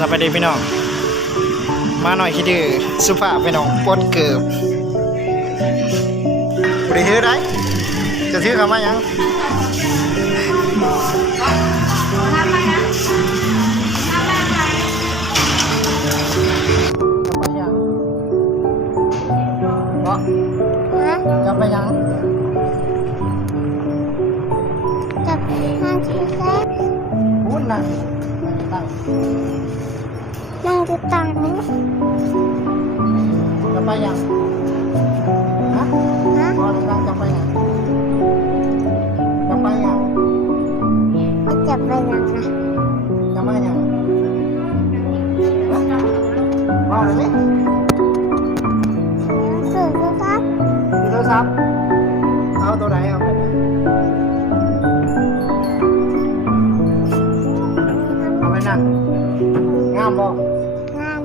สบายดีพี่น้อง มาหน่อยคิดดื้อสุภาพพี่น้องปนเกือบบุรีถือได้จะถือเขามายังจะไปยังจับห้างที่แรกพูดนะนั่ง นั่งดูตังนี้จะไปยังฮะนะพอนั่ามบ่งาน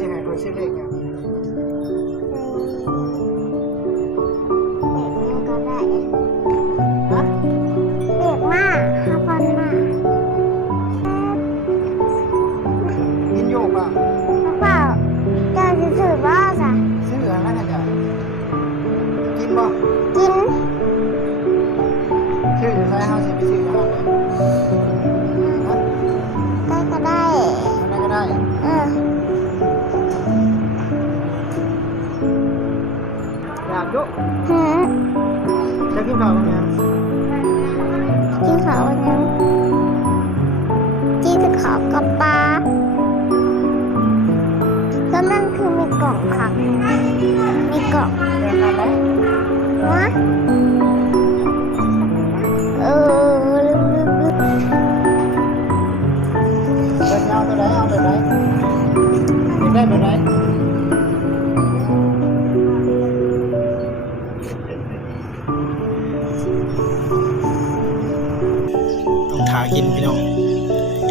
จะให้คนชื่อเลขยังก็ได้ฮะเด็กมากห้าพันมากกินโยกอะกระเป๋าเจ้าจะสื่อว่าจ้ะซื้ออะไรกันจ้ะกินบ่กิน อยากยกหืมจะกินข้าวกันยัง กินข้าววันนึงกินข้าวกับปลาแล้วนั่นคือมีกล่องค่ะมีกล่องแม่ทำไหมวะเออลืมลืมลืมเดินยาวตัวไหนเอาตัวไหนอยากได้ตัวไหน ต้องถากินพี่น้อง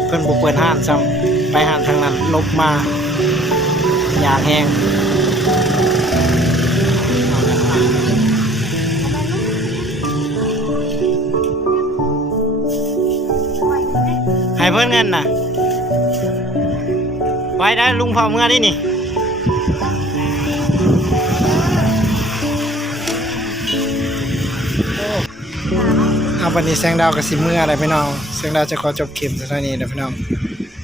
เพิ่อนบุกเปิดห้านซ้ำไปห้านทางนั้นลบมา อยากแห้งให้เพิ่อนเงินนะไว้ได้ลุงพอเมื่อนี่นี่ เอาวันนี้แสงดาวกับสิเมื่ออะไรพี่น้องแสงดาวจะขอจบคลิปเท่านี้นะพี่น้อง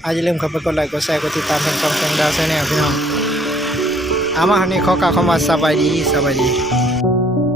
อาอย่าลืมเข้าไปกดไลค์กดแชร์กดติดตามทางช่องแสงดาวแชนแนลพี่น้องเอามาคราวนี้ขอกล่าวคำว่าสบายดีสบายดี